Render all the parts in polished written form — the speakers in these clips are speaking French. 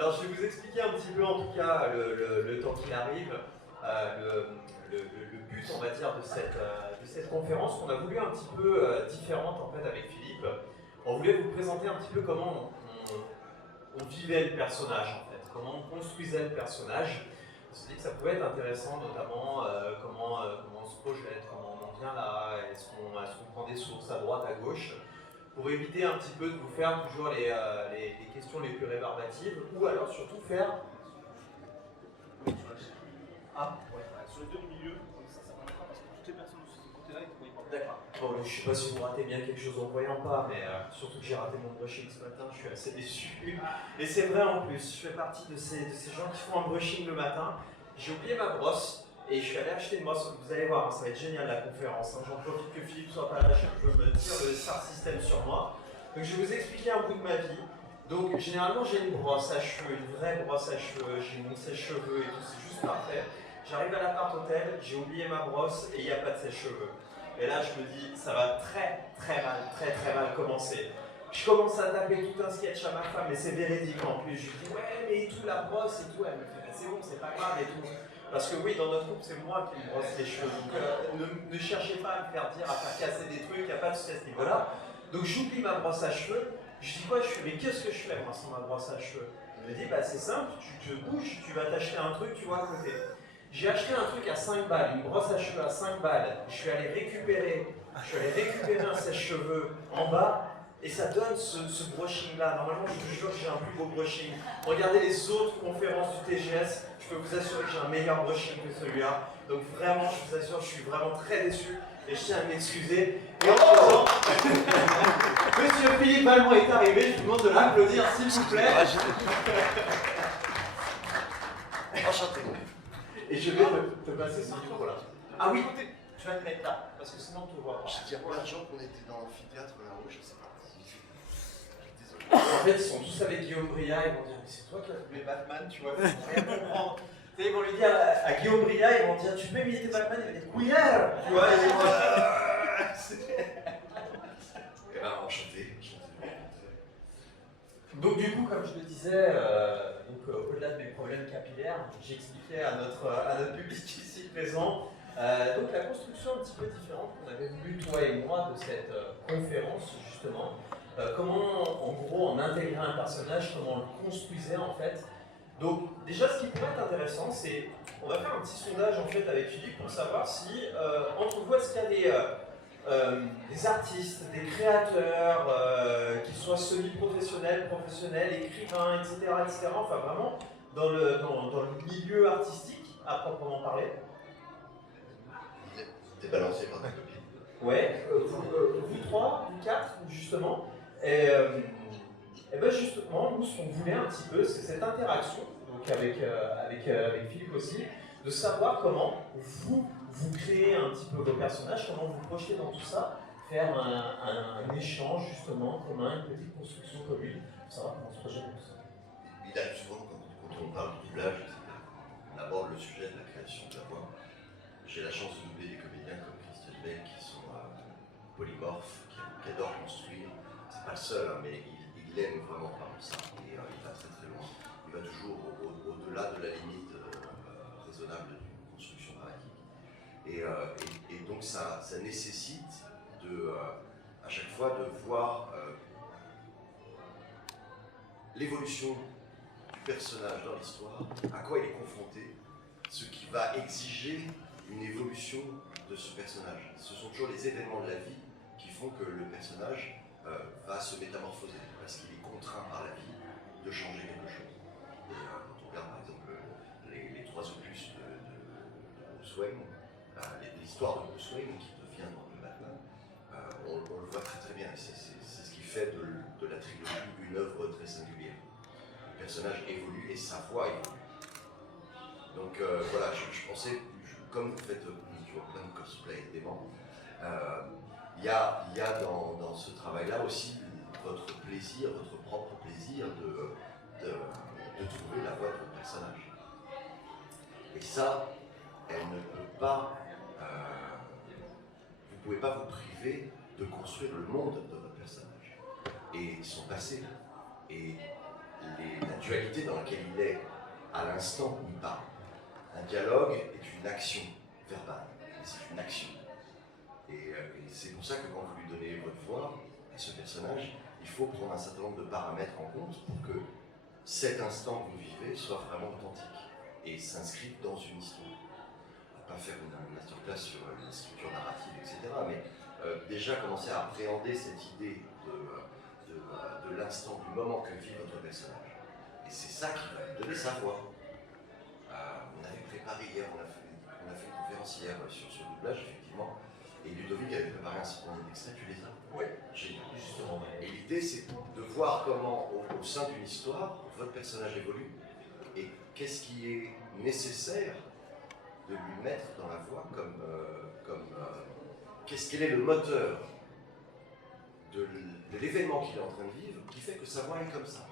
Alors je vais vous expliquer un petit peu en tout cas le temps qu'il arrive, le but on va dire de cette conférence qu'on a voulu un petit peu différente en fait avec Philippe. On voulait vous présenter un petit peu comment on vivait le personnage en fait, comment on construisait le personnage. On s'est dit que ça pouvait être intéressant notamment comment on se projette, comment on en vient là, est-ce qu'on prend des sources à droite, à gauche, pour éviter un petit peu de vous faire toujours les questions les plus rébarbatives, ou alors surtout faire... Ah, ouais. Sur les deux du milieu, comme ça permettra parce que toutes les personnes de ce côté-là, ils ne voient pas. D'accord. Bon, je ne sais pas si vous ratez bien quelque chose en voyant pas, mais surtout que j'ai raté mon brushing ce matin, je suis assez déçu. Et c'est vrai en plus, je fais partie de ces gens qui font un brushing le matin. J'ai oublié ma brosse et je suis allé acheter une brosse. Vous allez voir, ça va être génial la conférence. Hein. J'en profite que Philippe soit pas là, je veux me tire le star system sur moi. Donc je vais vous expliquer un bout de ma vie. Donc généralement j'ai une brosse à cheveux, une vraie brosse à cheveux, j'ai mon sèche-cheveux et tout, c'est juste parfait. J'arrive à l'appart hôtel, j'ai oublié ma brosse et il n'y a pas de sèche-cheveux. Et là je me dis, ça va très mal commencer. Je commence à taper tout un sketch à ma femme et c'est véridique en plus. Je lui dis, ouais mais et tout, la brosse et tout, elle me fait, c'est bon, c'est pas grave et tout. Parce que oui, dans notre couple, c'est moi qui me brosse les cheveux. Donc ne cherchez pas à me faire dire, à faire casser des trucs, il n'y a pas de souci à ce niveau-là. Donc j'oublie ma brosse à cheveux. Je dis quoi, je fais, mais qu'est-ce que je fais moi sans ma brosse à cheveux? Il me dit, bah c'est simple, tu te bouges, tu vas t'acheter un truc, tu vois à côté. J'ai acheté un truc à 5 balles, une brosse à cheveux à 5 balles. Je suis allé récupérer un sèche-cheveux en bas et ça donne ce brushing là. Normalement, je vous jure que j'ai un plus beau brushing. Regardez les autres conférences du TGS, je peux vous assurer que j'ai un meilleur brushing que celui-là. Donc vraiment, je vous assure, je suis vraiment très déçu et je tiens à m'excuser. Et en passant, Monsieur Philippe Valmont est arrivé, je vous demande de l'applaudir s'il vous plaît. Enchanté. Et je vais te passer ce micro-là. Ah oui, tu vas te mettre là, parce que sinon on te voit pas. J'ai dit à plein de gens qu'on était dans l'amphithéâtre là-haut, je sais pas. Désolé. En fait, ils sont tous avec Guillaume Briat, ils vont dire, mais c'est toi qui as doublé Batman, tu vois, ils vont rien comprendre. Tu sais, ils vont lui dire à Guillaume Briat, ils vont dire, tu peux imiter Batman, il va dire, oui, tu vois, et ils vont... Enchanté. Donc du coup, comme je le disais, au-delà de mes problèmes capillaires, j'expliquais à notre public ici présent, donc la construction un petit peu différente qu'on avait voulu, toi et moi, de cette conférence, justement, comment, en gros, on intégrait un personnage, comment on le construisait, en fait. Donc déjà, ce qui pourrait être intéressant, c'est, on va faire un petit sondage, en fait, avec Philippe, pour savoir si, entre vous, est-ce qu'il y a des artistes, des créateurs, qu'ils soient semi-professionnels, professionnels, écrivains, etc., enfin vraiment dans le milieu artistique à proprement parler. T'es balancé par ta copine. Ouais, vous trois, vous quatre, justement. Et bien justement, nous, ce qu'on voulait un petit peu, c'est cette interaction, donc avec Philippe aussi, de savoir comment vous créez un petit peu vos personnages, comment vous projetez dans tout ça, faire un échange justement commun, une petite construction commune, pour savoir comment on se projette dans tout ça. Il arrive souvent quand on parle de doublage, on aborde le sujet de la création de la voix. J'ai la chance de doubler des comédiens comme Christian Bale qui sont polymorphes, qui adorent construire. C'est pas le seul, hein, mais il aime vraiment parler de ça et il va très loin. Il va toujours au-delà de la limite raisonnable d'une construction dramatique. Et donc ça nécessite à chaque fois de voir l'évolution du personnage dans l'histoire, à quoi il est confronté, ce qui va exiger une évolution de ce personnage. Ce sont toujours les événements de la vie qui font que le personnage va se métamorphoser, parce qu'il est contraint par la vie de changer quelque chose. Et quand on regarde par exemple les trois opus de Bruce Wayne, l'histoire de Bruce Wayne qui devient donc le Batman, on le voit très bien, et c'est ce qui fait de la trilogie une œuvre très singulière. Le personnage évolue et sa voix évolue. Donc voilà, je pensais, comme vous faites toujours plein de cosplay dément, il y a dans ce travail-là aussi votre plaisir, votre propre plaisir de trouver la voix de votre personnage. Et ça, elle ne peut pas, vous ne pouvez pas vous priver de construire le monde de votre personnage et son passé et la dualité dans laquelle il est à l'instant où il parle. Un dialogue est une action verbale, c'est une action. Et c'est pour ça que quand vous lui donnez votre voix à ce personnage, il faut prendre un certain nombre de paramètres en compte pour que cet instant que vous vivez soit vraiment authentique et s'inscrive dans une histoire. On ne va pas faire une masterclass sur la structure narrative, etc. Mais déjà commencer à appréhender cette idée de l'instant, du moment que vit votre personnage. Et c'est ça qui va lui donner sa voix. On avait préparé hier, on a fait une conférence hier sur ce doublage, effectivement, et Ludovic avait préparé un certain nombre d'extraits, tu les as? Oui, Génial. justement. Et l'idée, c'est de voir comment, au sein d'une histoire, votre personnage évolue, et qu'est-ce qui est nécessaire de lui mettre dans la voix quel est le moteur de l'événement qu'il est en train de vivre qui fait que sa voix est comme ça.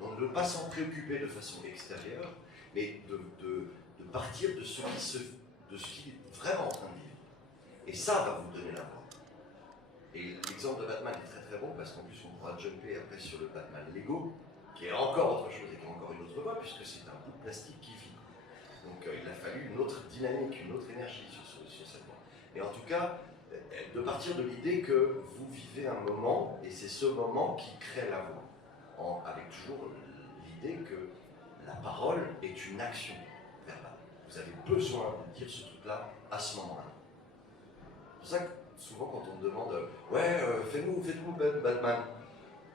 Donc ne pas s'en préoccuper de façon extérieure, mais de partir de ce qu'il est vraiment en train de vivre. Et ça va vous donner la voix. Et l'exemple de Batman est très très bon parce qu'en plus on pourra jumper après sur le Batman Lego, qui est encore autre chose et qui a encore une autre voix puisque c'est un bout de plastique qui vit. Donc il a fallu une autre dynamique, une autre énergie sur cette voix. Mais en tout cas, de partir de l'idée que vous vivez un moment et c'est ce moment qui crée la voix, avec toujours l'idée que la parole est une action verbale. Vous avez besoin de dire ce truc-là à ce moment-là. C'est pour ça que souvent quand on me demande fais-nous Batman,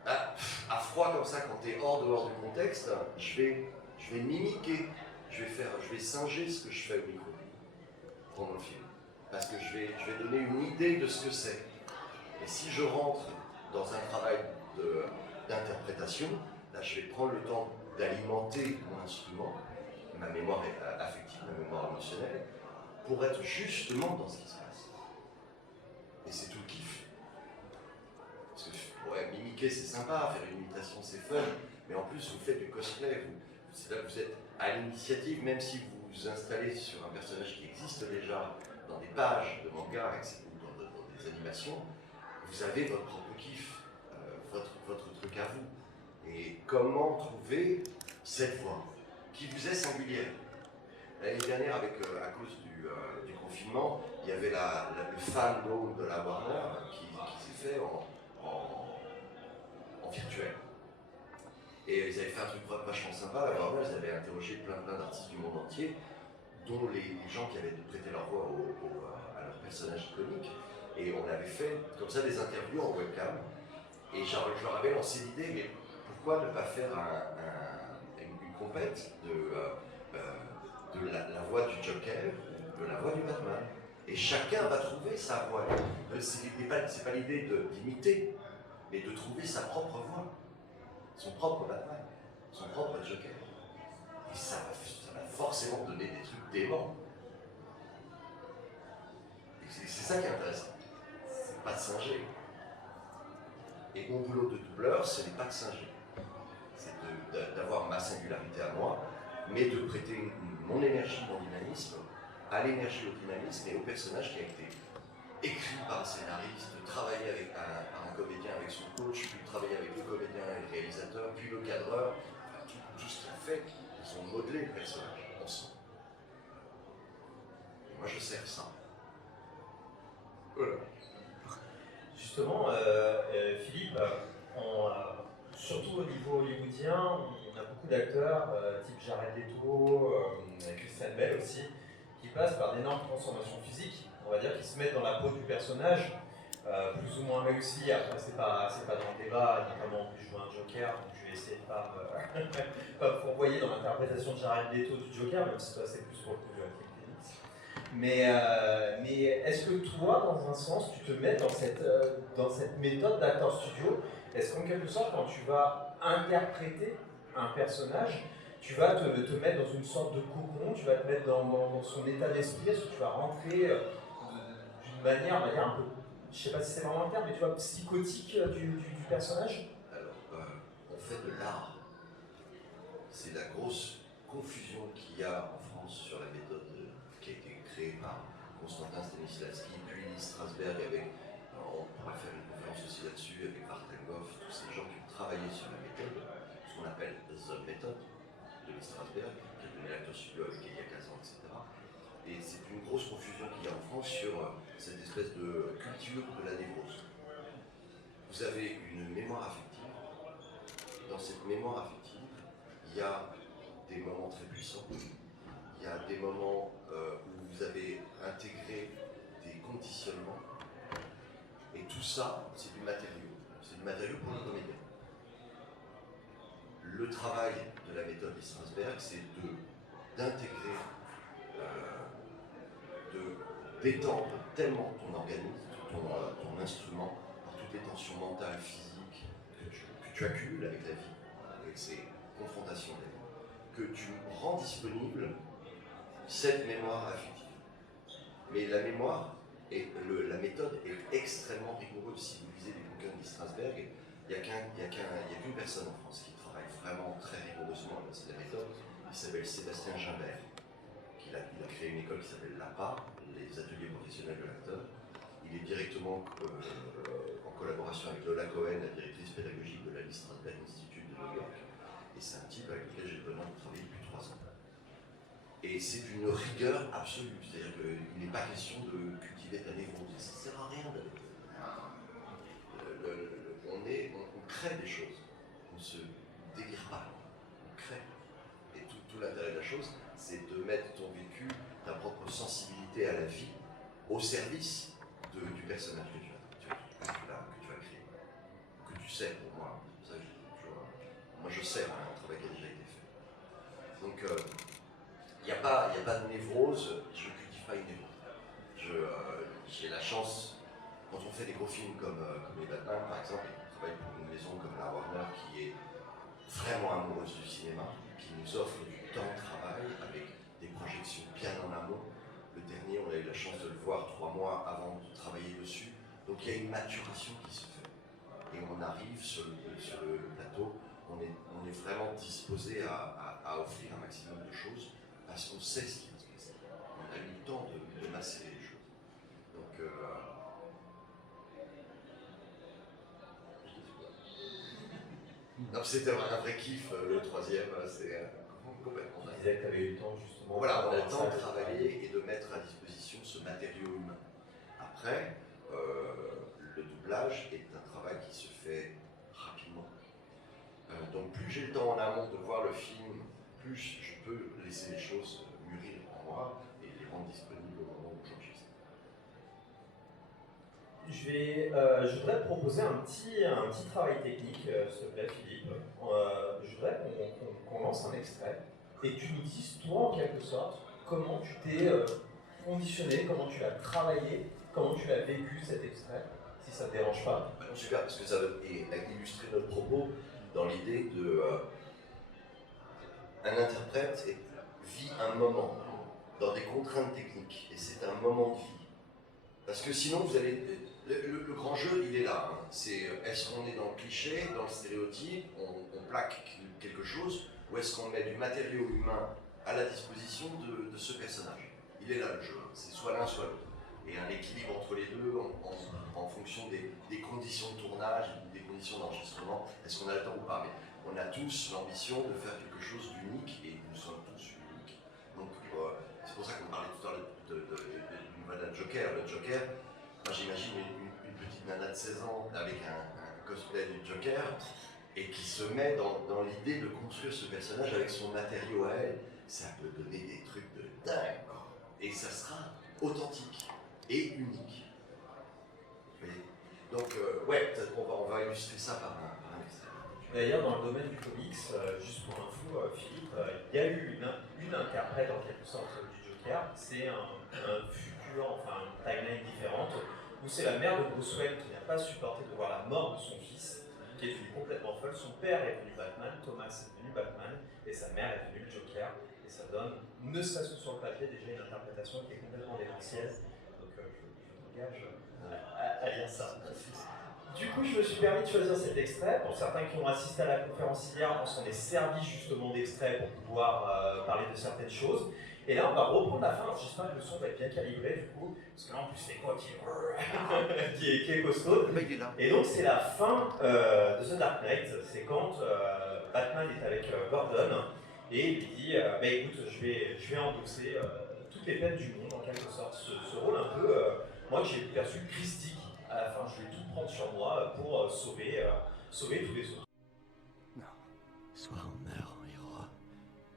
à froid comme ça, quand tu es dehors du contexte, je vais mimiquer, je vais singer ce que je fais au micro pendant le film. Parce que je vais donner une idée de ce que c'est. Et si je rentre dans un travail d'interprétation, là je vais prendre le temps d'alimenter mon instrument, ma mémoire affective, ma mémoire émotionnelle, pour être justement dans ce qui se passe. Et c'est tout le kiff. Parce que mimiquer c'est sympa, faire une imitation c'est fun, mais en plus vous faites du cosplay, c'est là que vous êtes à l'initiative, même si vous vous installez sur un personnage qui existe déjà dans des pages de manga, ou dans des animations, vous avez votre propre kiff, votre truc à vous. Et comment trouver cette voix qui vous est singulière. L'année dernière, à cause du confinement, il y avait le fandom de la Warner qui s'est fait en virtuel. Et ils avaient fait un truc vachement sympa, la Warner, ils avaient interrogé plein d'artistes du monde entier, dont les gens qui avaient prêté leur voix à leurs personnages iconiques. Et on avait fait comme ça des interviews en webcam. Et je leur avais lancé l'idée, mais pourquoi ne pas faire une compète de la voix du Joker, de la voix du Batman. Et chacun va trouver sa voix. C'est pas l'idée d'imiter, mais de trouver sa propre voix, son propre Batman, son propre Joker. Et ça va forcément donner des trucs déments. Et c'est ça qui est intéressant. C'est pas de singer. Et mon boulot de doubleur, ce n'est pas de singer. C'est d'avoir ma singularité à moi, mais de prêter mon énergie, mon dynamisme, à l'énergie, au dynamisme et au personnage qui a été écrit par un scénariste, travailler par un comédien avec son coach, puis travailler avec le comédien et le réalisateur, puis le cadreur, tout ce qu'il a fait, ils ont modelé le personnage ensemble. Et moi je sers ça. Voilà. Justement, Philippe, surtout au niveau hollywoodien, on a beaucoup d'acteurs, type Jared Leto, Christian Bale aussi, qui passent par d'énormes transformations physiques, on va dire, qui se mettent dans la peau du personnage, plus ou moins réussi. Après, c'est pas dans le débat, notamment en plus je joue un Joker, donc je vais essayer de pas me fourvoyer dans l'interprétation de Jared Leto du Joker, même si toi c'est plus pour le coup de Joaquin Phoenix. Mais est-ce que toi, dans un sens, tu te mets dans cette méthode d'acteur studio? Est-ce qu'en quelque sorte, quand tu vas interpréter un personnage, tu vas te mettre dans une sorte de cocon, tu vas te mettre dans son état d'esprit, est-ce que tu vas rentrer d'une manière, on va dire un peu, je sais pas si c'est vraiment un terme, mais tu vois, psychotique du personnage? Alors, on fait de l'art. C'est la grosse confusion qu'il y a en France sur la méthode qui a été créée par Constantin Stanislavski, puis Strasberg on pourrait faire une conférence aussi là-dessus avec Martin Goff, tous ces gens qui ont travaillé sur la méthode, ce qu'on appelle The Method. studio avec Elia Kazan, etc. Et c'est une grosse confusion qu'il y a en France sur cette espèce de culture de la névrose. Vous avez une mémoire affective. Dans cette mémoire affective, il y a des moments très puissants. Il y a des moments où vous avez intégré des conditionnements. Et tout ça, c'est du matériau. C'est du matériau pour le comédien. Le travail de la méthode de Strasberg, c'est d'intégrer, de détendre tellement ton organisme, ton instrument, par toutes les tensions mentales, physiques que tu accumules avec la vie, avec ces confrontations de la vie, que tu rends disponible cette mémoire affective. Mais la mémoire et la méthode est extrêmement rigoureuse. Si vous lisez les bouquins de Strasberg, il n'y a qu'une personne en France qui travaille vraiment très rigoureusement c'est la méthode. Il s'appelle Sébastien Gimbert. Il a créé une école qui s'appelle l'APA, les ateliers professionnels de l'acteur. Il est directement en collaboration avec Lola Cohen, la directrice pédagogique de la Strasberg Institute de New York. Et c'est un type avec lequel j'ai le bonheur de travailler depuis 3 ans. Et c'est une rigueur absolue, c'est-à-dire qu'il n'est pas question de cultiver ta névrose, ça ne sert à rien d'aller. On crée des choses, on ne se délire pas, on crée. Et tout l'intérêt de la chose, c'est de mettre ton vécu, ta propre sensibilité à la vie, au service du personnage que tu vas créer, que tu sais pour moi. Ça, moi je sais, un travail qui a déjà été fait. Donc, il n'y a pas de névrose, je ne cultive pas une névrose. J'ai la chance, quand on fait des gros films comme les Batman par exemple, et qu'on travaille pour une maison comme la Warner qui est vraiment amoureuse du cinéma, qui nous offre du temps de travail avec des projections bien en amont. Le dernier, on a eu la chance de le voir 3 mois avant de travailler dessus. Donc il y a une maturation qui se fait. Et on arrive sur le plateau, on est vraiment disposé à offrir un maximum de choses parce qu'on sait ce qui va se passer. On a eu le temps de macérer les choses. Donc, non, c'était un vrai kiff, le troisième, c'est complètement. Tu disais que tu avais eu le temps justement. Bon, voilà, on a le temps de travailler et de mettre à disposition ce matériau humain. Après, le doublage est un travail qui se fait rapidement. Donc plus j'ai le temps en amont de voir le film, plus je peux laisser les choses mûrir en moi et les rendre disponibles au moment où j'enregistre. Je voudrais te proposer un petit travail technique, s'il te plaît Philippe. Je voudrais qu'on lance un extrait et que tu nous dises, toi en quelque sorte, comment tu t'es conditionné, comment tu l'as travaillé, comment tu l'as vécu cet extrait, si ça ne te dérange pas. Non, super, parce que ça va illustrer notre propos dans l'idée de... un interprète vit un moment dans des contraintes techniques, et c'est un moment de vie. Parce que sinon, vous allez... Le grand jeu, il est là. Hein. C'est est-ce qu'on est dans le cliché, dans le stéréotype, on plaque quelque chose, ou est-ce qu'on met du matériau humain à la disposition de ce personnage? Il est là le jeu, c'est soit l'un soit l'autre. Et un équilibre entre les deux en fonction des conditions de tournage, des conditions d'enregistrement, est-ce qu'on a le temps ou pas? Mais on a tous l'ambition de faire quelque chose d'unique, et nous sommes tous uniques. Donc c'est pour ça qu'on parlait tout à l'heure d'une voix d'un Joker. Le Joker, moi j'imagine une petite nana de 16 ans avec un cosplay du Joker, et qui se met dans l'idée de construire ce personnage avec son matériau à elle. Ça peut donner des trucs de dingue, et ça sera authentique et unique. Vous voyez? Donc, ouais, on va illustrer ça par un extrait. D'ailleurs, dans le domaine du comics, juste pour info, Philippe, il y a eu une interprète en quelque sorte du Joker. C'est un futur, enfin une timeline différente, où c'est la mère de Bruce Wayne qui n'a pas supporté de voir la mort de son fils, qui est devenue complètement folle. Son père est devenu Batman, Thomas est devenu Batman, et sa mère est devenue le Joker. Et ça donne, ne serait-ce que sur le papier, déjà une interprétation qui est complètement démentielle. Donc je m'engage à lire ça. Du coup, je me suis permis de choisir cet extrait. Pour certains qui ont assisté à la conférence hier, on s'en est servi justement d'extrait pour pouvoir parler de certaines choses. Et là, on va reprendre la fin. J'espère que le son va être bien calibré du coup, parce que là, en plus, c'est quoi qui est costaud. Et donc, c'est la fin de The Dark Knight. C'est quand Batman est avec Gordon Et il lui dit bah écoute, je vais endosser toutes les peines du monde, en quelque sorte, ce rôle un peu, moi que j'ai perçu christique à la fin. Je vais tout prendre sur moi pour sauver tous les autres. Soit on meurt en héros,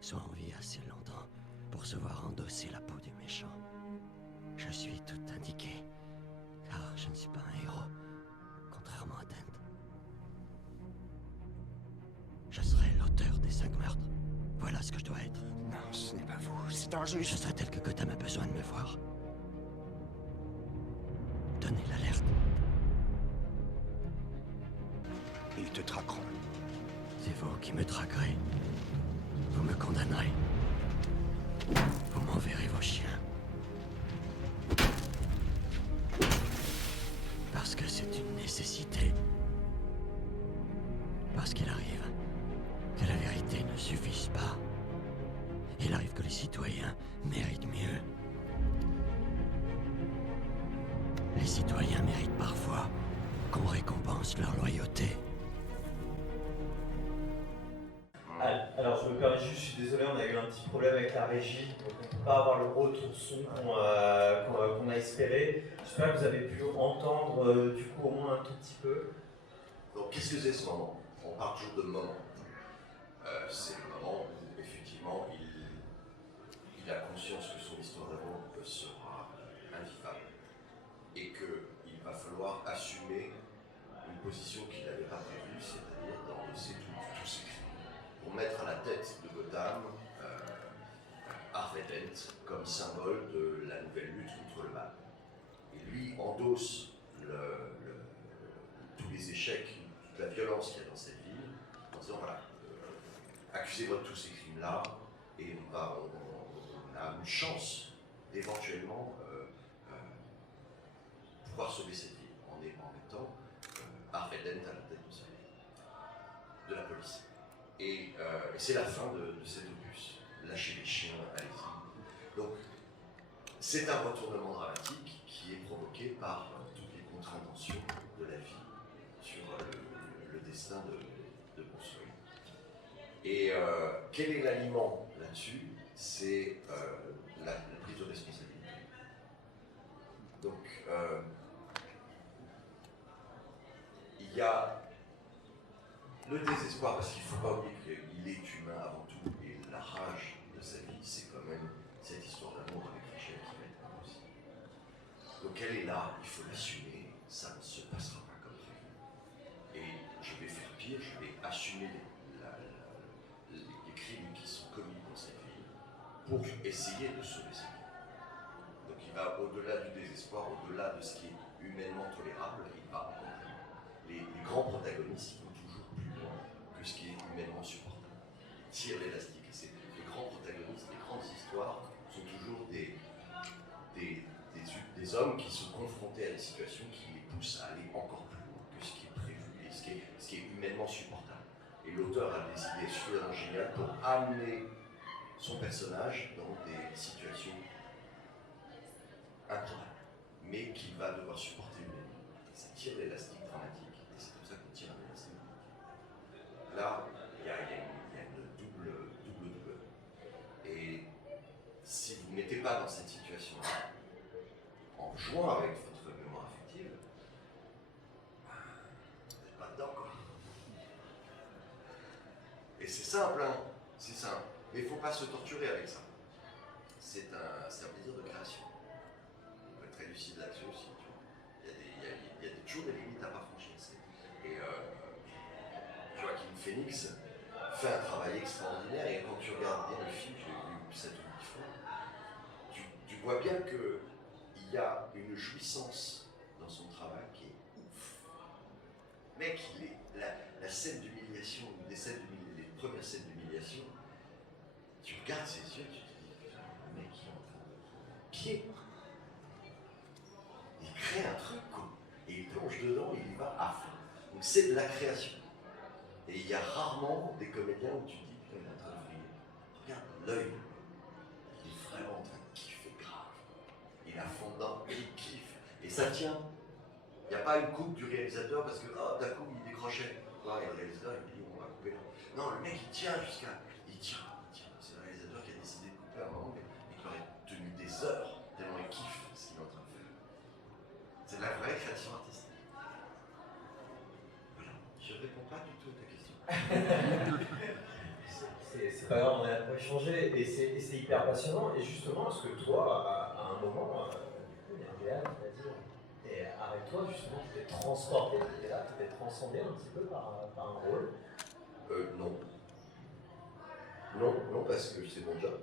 soit on vit assez longtemps pour se voir endosser la peau du méchant. Je suis tout indiqué, car je ne suis pas un héros, contrairement à Dent. Je serai l'auteur des 5 meurtres. Voilà ce que je dois être. Non, ce n'est pas vous, c'est un juge. Je serai tel que Gotham a besoin de me voir. Donnez l'alerte. Ils te traqueront. C'est vous qui me traquerez. Vous me condamnerez. Vous m'enverrez vos chiens. Parce que c'est une nécessité. Parce qu'il arrive que la vérité ne suffise pas. Il arrive que les citoyens méritent mieux. Les citoyens méritent parfois qu'on récompense leur loyauté. Alors je me permets juste, je suis désolé, on a eu un petit problème avec la régie, donc on ne peut pas avoir le retour son qu'on a espéré. J'espère que vous avez pu entendre du coup au moins un tout petit peu. Donc qu'est-ce que c'est ce moment? On parle toujours de moment. C'est le moment où effectivement il a conscience que son histoire d'amour sera invivable et qu'il va falloir assumer une position qu'il n'avait pas prévue, c'est-à-dire d'endosser tous ses crimes. Pour mettre à la tête de Gotham Harvey Dent comme symbole de la nouvelle lutte contre le mal. Et lui endosse tous les échecs, toute la violence qu'il y a dans cette ville, en disant voilà, accusez-moi de tous ces crimes-là, et on a une chance d'éventuellement pouvoir sauver cette ville en mettant Harvey Dent à la tête de la police. Et c'est la fin de cet opus. Lâchez les chiens, allez-y. Donc, c'est un retournement dramatique qui est provoqué par toutes les contre-intentions de la vie sur le destin de Bruce Wayne. Et quel est l'aliment là-dessus? C'est la prise de responsabilité. Donc, il y a le désespoir, parce qu'il ne faut pas oublier qu'il est humain avant tout, et la rage de sa vie, c'est quand même cette histoire d'amour avec Rachel qui va être impossible. Donc elle est là, il faut l'assumer, ça ne se passera pas comme prévu. Et je vais faire pire, je vais assumer les crimes qui sont commis dans cette vie pour essayer de sauver sa vie. Donc il va au-delà du désespoir, au-delà de ce qui est humainement tolérable, il va encore plus loin. Les grands protagonistes vont toujours plus loin que ce qui est humainement supportable. Ils tirent l'élastique. Et les grands protagonistes, les grandes histoires sont toujours des hommes qui sont confrontés à des situations qui les poussent à aller encore plus loin que ce qui est prévu et ce qui est humainement supportable. Et l'auteur a des idées suffisamment géniales pour amener son personnage dans des situations improbables, mais qu'il va devoir supporter humainement. Et ça tire l'élastique dramatique, et c'est comme ça qu'on tire un élastique. Là, il y a une double. Et si vous ne mettez pas dans cette situation-là, en jouant avec votre mémoire affective, vous n'êtes pas dedans, quoi. Et c'est simple, hein, c'est simple. Mais il ne faut pas se torturer avec ça. C'est un plaisir de création. On peut être très lucide là-dessus aussi. Il y a toujours des limites à ne pas franchir. Et Joaquin Phoenix fait un travail extraordinaire. Et quand tu regardes bien le film, je l'ai vu 7 ou 8 fois, tu vois bien qu'il y a une jouissance dans son travail qui est ouf. Mec, la scène d'humiliation, les premières scènes d'humiliation, tu regardes ses yeux, tu te dis, putain, le mec il est en train de prendre pied. Il crée un truc, quoi. Et il plonge dedans, et il y va à fond. Donc c'est de la création. Et il y a rarement des comédiens où tu te dis, putain, il est en train de vriller. Regarde l'œil. Il est vraiment en train de kiffer grave. Il est à fond dedans, et il kiffe. Et ça tient. Il n'y a pas une coupe du réalisateur parce que, d'un coup, il décrochait. Et le réalisateur, il dit, on va couper là. Non, le mec, il tient jusqu'à. Il tient. C'est pas grave, on a échangé et c'est hyper passionnant. Et justement, est-ce que toi, à un moment, du coup, il y a un gars qui t'a dit et arrête-toi, justement, tu t'es transporté, tu étais là, tu t'es transcendé un petit peu par un rôle. Non. Non, parce que c'est mon job,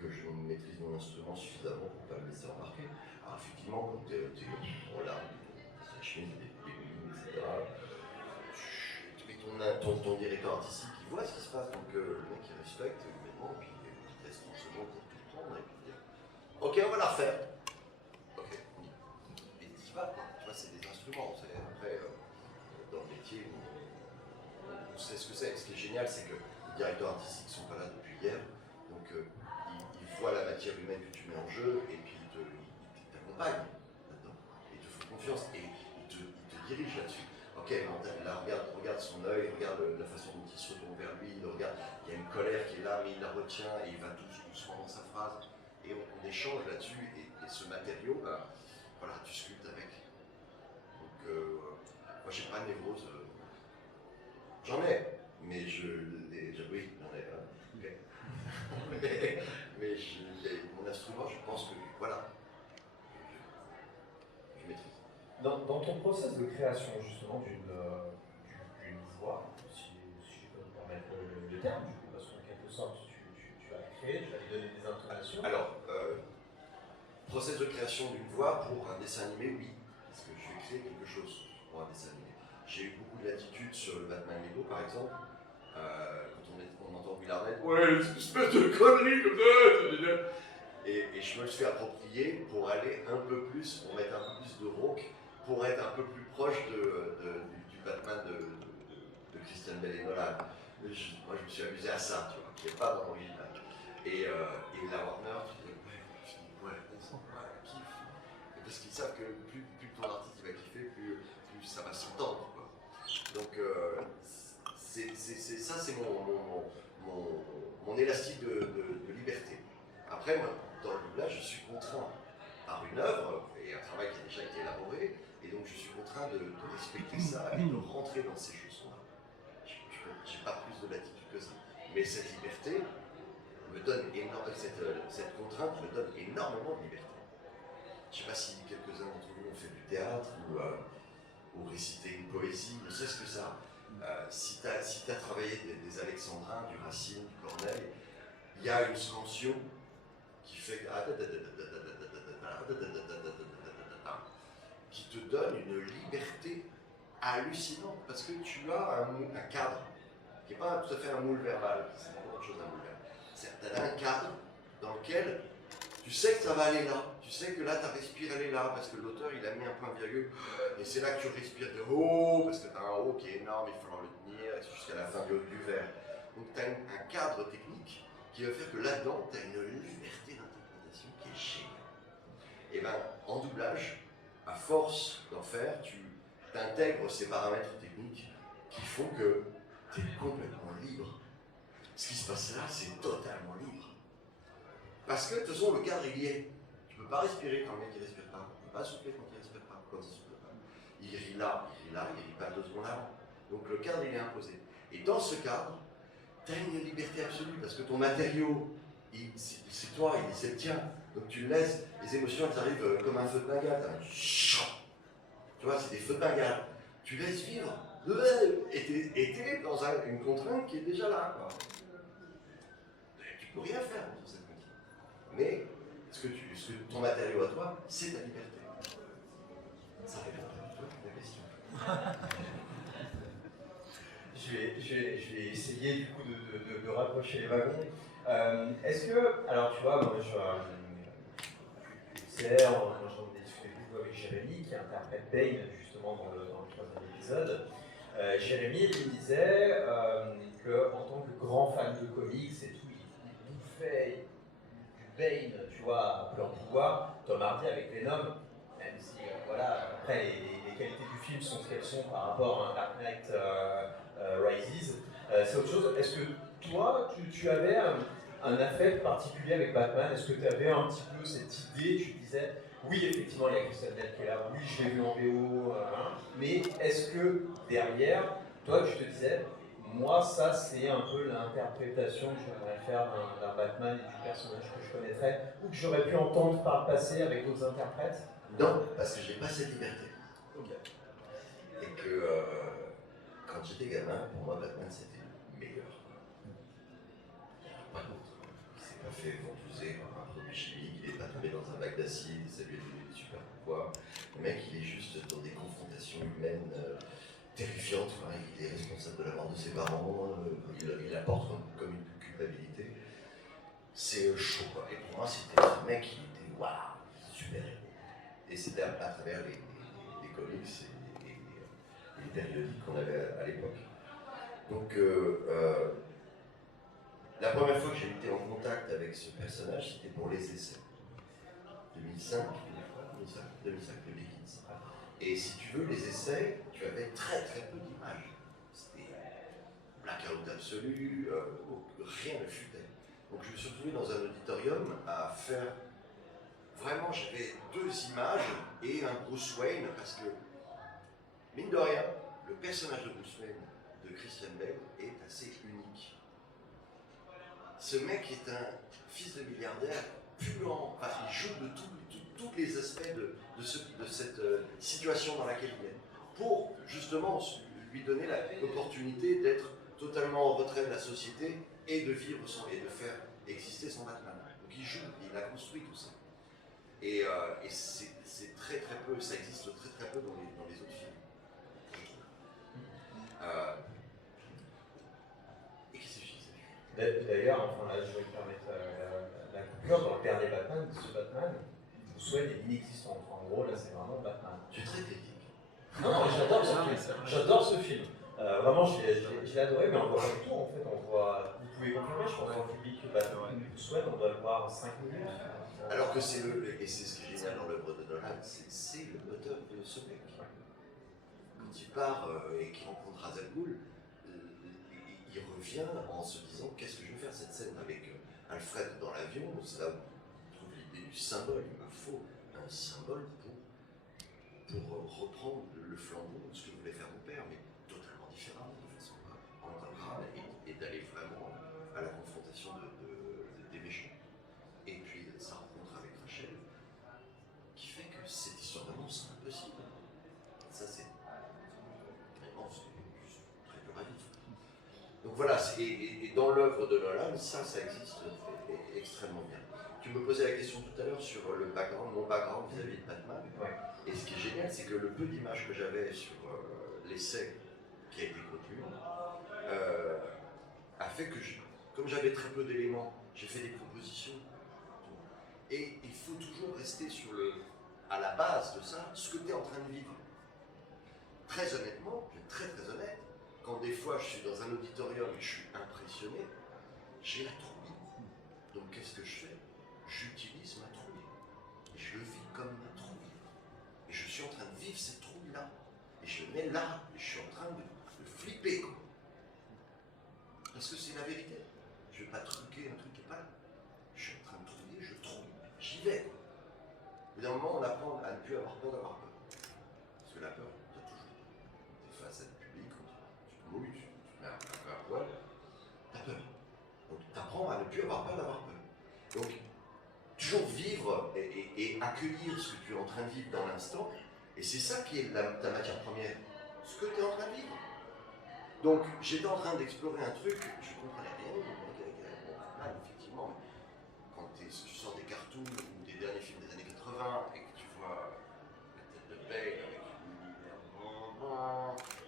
que je maîtrise mon instrument suffisamment pour ne pas le laisser remarquer. Alors effectivement, quand tu es voilà, la chemise, des lignes, etc., ton directeur artistique, il voit ce qui se passe, donc le mec il respecte humainement, puis il te laisse 30 secondes pour tout prendre et puis dire ok, on va la refaire. Ok, et tu vas, quoi. Tu vois, c'est des instruments. Après, dans le métier, on sait ce que c'est. Ce qui est génial, c'est que les directeurs artistiques ne sont pas là depuis hier, donc ils voient la matière humaine que tu mets en jeu et puis ils t'accompagnent là-dedans. Ils te font confiance et ils te dirigent là-dessus. Ok, là, regarde son œil, regarde la façon dont il se retourne vers lui, regarde, il y a une colère qui est là, mais il la retient et il va doucement dans sa phrase. Et on échange là-dessus, et ce matériau, bah, voilà, tu sculptes avec. Donc, moi, j'ai pas de névrose. J'en ai, mais oui, j'en ai. Okay. mais mon instrument, je pense que, voilà, je maîtrise. Dans ton process de création, justement, d'une voix, si je peux me permettre le terme, du coup, parce qu'en quelque sorte, tu as créé, tu as donné des intonations. Alors, process de création d'une voix pour un dessin animé, oui, parce que je vais créer quelque chose pour un dessin animé. J'ai eu beaucoup de latitude sur le Batman Lego, par exemple. Quand on entend Will Arnett, ouais, c'est une espèce de connerie comme ça, et je me le suis approprié pour aller un peu plus, pour mettre un peu plus de rauque, pour être un peu plus proche du Batman de Christian Bale et Nolan. Moi, je me suis amusé à ça, tu vois, qui n'est pas dans l'original. Et la Warner, tu dis, ouais, kiffe. Parce qu'ils savent que plus ton artiste il va kiffer, plus ça va s'entendre, quoi. Donc, ça, c'est mon élastique de liberté. Après, moi, dans le doublage, je suis contraint par une œuvre et un travail qui a déjà été élaboré, et donc je suis contraint de respecter ça et de rentrer dans ces chaussons-là. Je n'ai pas plus de latitude que ça. Mais cette liberté me donne cette contrainte me donne énormément de liberté. Je ne sais pas si quelques-uns d'entre vous ont fait du théâtre ou récité une poésie, ne serait-ce que ça. Si tu as travaillé des Alexandrins, du Racine, du Corneille, il y a une scansion qui fait qui te donne une liberté hallucinante parce que tu as un cadre qui n'est pas tout à fait un moule verbal, c'est encore autre chose un moule verbal. Tu as un cadre dans lequel tu sais que ça va aller là, tu sais que là ta respire elle est là parce que l'auteur il a mis un point virgule et c'est là que tu respires de haut parce que tu as un haut qui est énorme, il faut falloir le tenir jusqu'à la fin du verre. Donc tu as un cadre technique qui va faire que là-dedans tu as une liberté d'interprétation qui est géniale. Et bien en doublage, à force d'en faire, tu intègres ces paramètres techniques qui font que tu es complètement libre. Ce qui se passe là, c'est totalement libre. Parce que de toute façon, le cadre il y est. Tu ne peux pas respirer quand le mec il respire pas. Tu ne peux pas souffler quand il respire pas. Quand il souffle pas. Il rit là, il rit pas 2 secondes avant. Donc le cadre il est imposé. Et dans ce cadre, tu as une liberté absolue parce que ton matériau, c'est toi, c'est le tien. Donc tu laisses, les émotions elles arrivent comme un feu de bengale. Tu vois, c'est des feux de bengale. Tu laisses vivre. Et t'es dans une contrainte qui est déjà là, quoi. Tu peux rien faire dans cette contrainte. Mais ton matériau à toi, c'est ta liberté. Ça répond à la question. Je vais essayer du coup de rapprocher les wagons. Est-ce que, alors tu vois, moi tu sais, j'en ai discuté beaucoup avec Jérémy qui interprète Bane justement dans le 3e épisode. Jérémy lui disait qu'en tant que grand fan de comics et tout, il bouffait du Bane, tu vois, à plein pouvoir. Tom Hardy avec Venom, même si voilà, après les qualités du film sont ce qu'elles sont par rapport à un Dark Knight Rises, c'est autre chose. Est-ce que toi, tu avais un affect particulier avec Batman? Est-ce que tu avais un petit peu cette idée, tu disais, oui, effectivement, il y a Christian Bale qui est là, oui, je l'ai vu en VO, mais est-ce que derrière, toi, tu te disais, moi, ça, c'est un peu l'interprétation que j'aimerais faire d'un Batman et du personnage que je connaîtrais, ou que j'aurais pu entendre par le passé avec d'autres interprètes. Non, parce que j'ai pas cette liberté. Ok. Et que quand j'étais gamin, pour moi, Batman c'était le meilleur. Il n'y en a pas d'autre. Il s'est pas fait ventouser par un produit chimique, il n'est pas tombé dans un bac d'acide, ça lui a donné des super pouvoirs. Le mec, il est juste dans des confrontations humaines terrifiantes. Enfin, il est responsable de la mort de ses parents, il la porte comme une culpabilité. C'est chaud, quoi. Et pour moi, c'était un mec qui était waouh, super héros. Et c'était à travers les comics et les périodiques qu'on avait à l'époque. Donc, la première fois que j'ai été en contact avec ce personnage, c'était pour les essais. 2005, 2005, le Begins. Et si tu veux, les essais, tu avais très très peu d'images. C'était blackout absolu, rien ne futait. Donc je me suis retrouvé dans un auditorium à faire. Vraiment, j'avais 2 images et un Bruce Wayne, parce que, mine de rien, le personnage de Bruce Wayne de Christian Bale est assez unique. Ce mec est un fils de milliardaire puant, enfin, il joue de tous les aspects de cette situation dans laquelle il est, pour justement lui donner l'opportunité d'être totalement en retrait de la société et de vivre et de faire exister son Batman. Donc il joue, il a construit tout ça. Et c'est très très peu, ça existe très très peu dans les autres films, je trouve. Et qu'est-ce que je disais? D'ailleurs, enfin, là, je vais me permettre la coupure dans le dernier Batman, ce Batman, Bruce Wayne est inexistant. Enfin, en gros, là, c'est vraiment Batman. Tu es très critique. Non, non, j'adore ce film. J'adore ce film. Vraiment, je l'ai adoré, mais on voit pas du tout en fait. On voit, vous pouvez confirmer, je pense, en public, Batman, Bruce Wayne, on doit le voir en 5 minutes. Alors que c'est et c'est ce qui est génial dans l'œuvre de Nolan, c'est le moteur de ce mec. Quand il part et qu'il rencontre Ra's al Ghul, il revient en se disant qu'est-ce que je vais faire cette scène avec Alfred dans l'avion, c'est là où on trouve l'idée du symbole. Il me faut un symbole pour reprendre le flambeau de ce que voulait faire mon père, mais totalement différemment, de façon intégrale, et d'aller vraiment à la confrontation des méchants. Et puis sa rencontre avec Rachel, qui fait que cette histoire d'amour, c'est impossible. Ça, c'est vraiment juste très dur à vivre. Donc voilà, et dans l'œuvre de Nolan, ça existe extrêmement bien. Tu me posais la question tout à l'heure sur le background, mon background vis-à-vis de Batman. Ouais. Et ce qui est génial, c'est que le peu d'images que j'avais sur l'essai qui a été contenu a fait que, comme j'avais très peu d'éléments, j'ai fait des propositions. Et il faut toujours rester à la base de ça, ce que tu es en train de vivre. Très honnêtement, je vais être très honnête, quand des fois je suis dans un auditorium et je suis impressionné, j'ai la trouille. Donc qu'est-ce que je fais? J'utilise ma trouille. Et je le vis comme ma trouille. Et je suis en train de vivre cette trouille-là. Et je le mets là, et je suis en train de flipper, quoi. Parce que c'est la vérité. Je ne vais pas truquer un truc qui n'est pas là. Je suis en train de trouiller, je trouille. J'y vais, quoi. Au bout d'un moment, on apprend à ne plus avoir peur d'avoir peur. Parce que la peur, tu as toujours peur. Tu es face à du public, tu te mouilles, tu te mets un peu à poil, tu as peur. Donc tu apprends à ne plus avoir peur d'avoir peur. Donc, toujours vivre et accueillir ce que tu es en train de vivre dans l'instant, et c'est ça qui est ta matière première, ce que tu es en train de vivre. Donc, j'étais en train d'explorer un truc, je comprenais rien, effectivement, mais quand tu sors des cartoons ou des derniers films des années 80 et que tu vois la tête de Bale avec l'univers,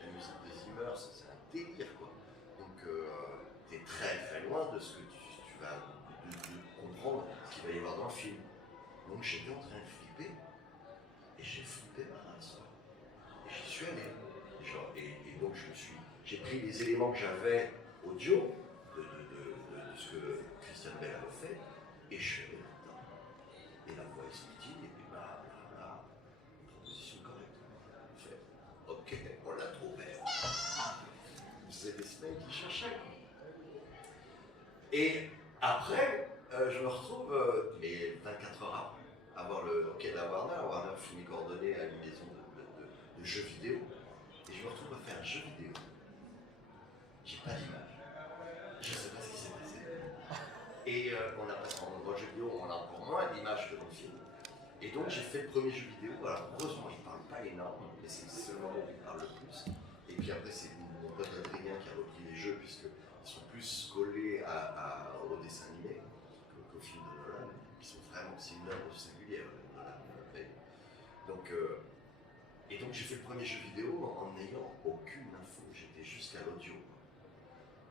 la musique de Zimmer, c'est un délire, quoi. Donc, tu es très très loin de ce que tu vas de comprendre ce qu'il va y avoir dans le film. Donc j'étais en train de flipper, et j'ai flippé ma race. Et j'y suis allé. Et donc j'ai pris les éléments que j'avais audio de ce que Christian Bale avait fait, et je suis allé là-dedans. Et la voix est sortie, et puis blablabla, proposition correcte. Je fais, ok, on l'a trouvé. C'est des semaines qui cherchaient. Et après, je me retrouve, mais 24 heures après, avoir le OK de la Warner. Warner fout mes coordonnées à une maison de jeux vidéo. Et je me retrouve à faire un jeu vidéo j'ai pas d'image. Je sais pas ce qui s'est passé. Et on a pas, dans le jeu vidéo, on a encore moins d'images que dans le film. Et donc j'ai fait le premier jeu vidéo. Alors heureusement, il parle pas énorme, mais c'est le moment où il parle le plus. Et puis après, c'est mon pote Adrien qui a repris les jeux, puisqu'ils sont plus collés au dessin animé qu'au film de Nolan. Ils sont vraiment, c'est une œuvre singulière, Nolan. Donc, et donc j'ai fait le premier jeu vidéo en n'ayant aucune info. J'étais jusqu'à l'audio.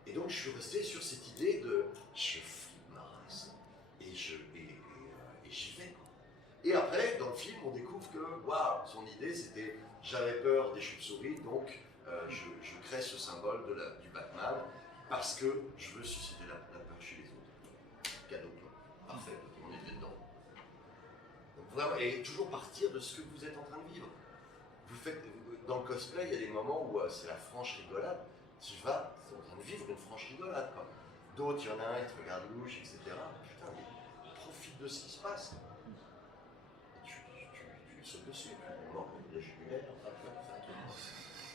Et donc je suis resté sur cette idée de je flippe ma race et j'y vais. Et après, dans le film, on découvre que waouh, son idée c'était j'avais peur des chauves-souris, donc je crée ce symbole du Batman parce que je veux susciter la peur chez les autres. Cadeau, quoi. Parfait, on est dedans. Donc vraiment, et toujours partir de ce que vous êtes en train de vivre. Dans le cosplay, il y a des moments où c'est la franche rigolade. Tu vas, t'es en train de vivre une franche rigolade, quoi. D'autres, il y en a un, ils te regardent louche, etc. Putain, mais profite de ce qui se passe. Et tu sautes dessus. On manque de la jumelle, enfin, tu vois, faire tout.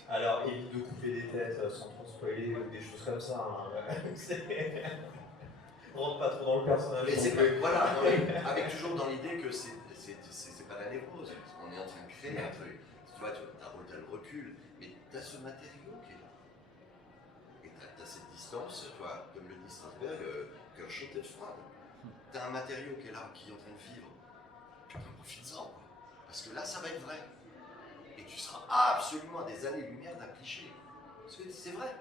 Alors, évite de couper des têtes sans trop spoiler ou des choses comme ça. Hein. Rentre pas trop dans le personnage. Mais c'est pas, voilà, non, mais avec toujours dans l'idée que c'est pas la névrose. On est en train de créer un truc. Tu vois, t'as le recul, mais t'as ce matériau qui est là. Et t'as cette distance, tu vois, comme le dit Strasberg, Kershaw, tête froide. T'as un matériau qui est là, qui est en train de vivre. Putain, profite-en, quoi. Parce que là, ça va être vrai. Et tu seras absolument à des années-lumière d'un cliché. Parce que c'est vrai.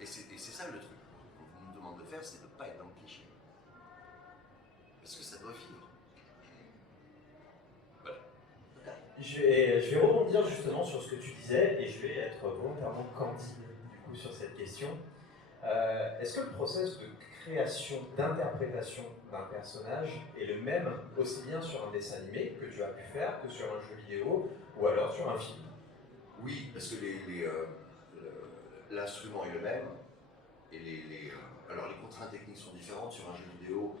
Et c'est ça le truc. On nous demande de faire, c'est de ne pas être dans le cliché. Parce que ça doit vivre. Voilà. Je vais rebondir justement sur ce que tu disais et je vais être volontairement candide du coup sur cette question. Est-ce que le process de création, d'interprétation d'un personnage est le même aussi bien sur un dessin animé que tu as pu faire que sur un jeu vidéo ou alors sur un film? Oui, parce que l'instrument est le même et alors les contraintes techniques sont différentes sur un jeu vidéo.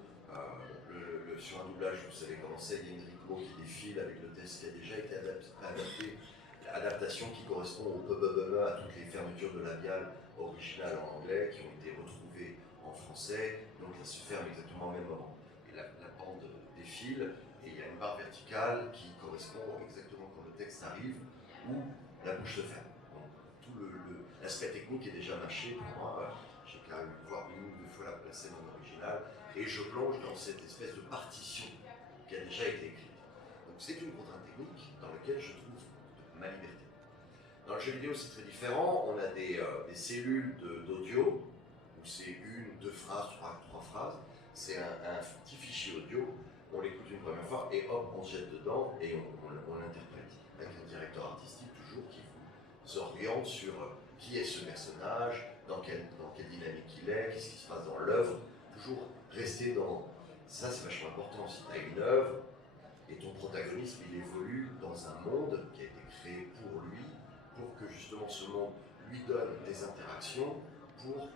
Sur un doublage, vous savez comment c'est, il y a une rythmo qui défile avec le texte qui a déjà été adapté, adaptation qui correspond au à toutes les fermetures de labiales originales en anglais qui ont été retrouvées en français, donc elles se ferment exactement au même moment. Et la bande défile et il y a une barre verticale qui correspond exactement quand le texte arrive où la bouche se ferme. Donc tout l'aspect technique est déjà mâché pour moi. J'ai qu'à voir une ou deux fois la scène en original et je plonge dans cette espèce de partition qui a déjà été écrite. Donc c'est une contrainte technique dans laquelle je trouve ma liberté. Dans le jeu vidéo, c'est très différent. On a des cellules d'audio où c'est une, deux phrases, trois phrases. C'est un petit fichier audio. On l'écoute une première fois et hop, on se jette dedans et on l'interprète avec un directeur artistique toujours qui vous oriente sur qui est ce personnage, dans quelle dynamique il est, qu'est-ce qui se passe dans l'œuvre. Toujours rester dans... Ça, c'est vachement important. Si tu as une œuvre et ton protagoniste, il évolue dans un monde qui a été créé pour lui, pour que justement ce monde lui donne des interactions, pour